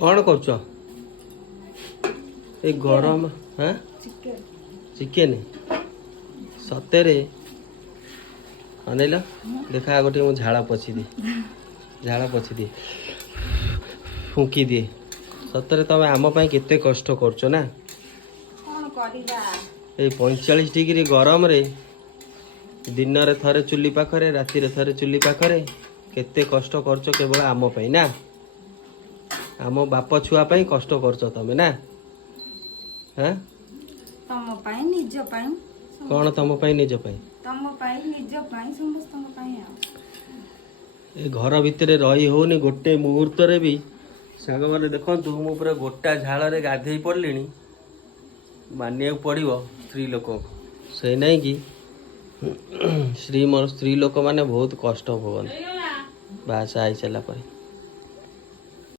कौन कर गरम हाँ चिकेन सतेरे अनिल देखा गोटे मु झाड़ा पोछी दिए फुंकी दिए सतरे तमें आम केते कष्ट करछ ना ये 45 डिग्री गरम रे दिन रे थरे चुली पाखरे राति रे थरे चुली पाखरे केते कष्ट करछ केवल आम पई ना आम बाप छुआ पई कष्ट करछ तमे ना हाँ तम पई निज पई कौन तम पई निज पई तम पई निज पई समस्त तम पई ए घर भितर रही होनी गोटे मुहूर्त रे भी सांग माने देखंतु मु पूरा गोटा झाल रे गाधेई पड़लिनी मानिया पड़िबो स्त्री लोक से नहीं कि स्त्री लोक माने बहुत कष्ट भोगन बासा आई चला पर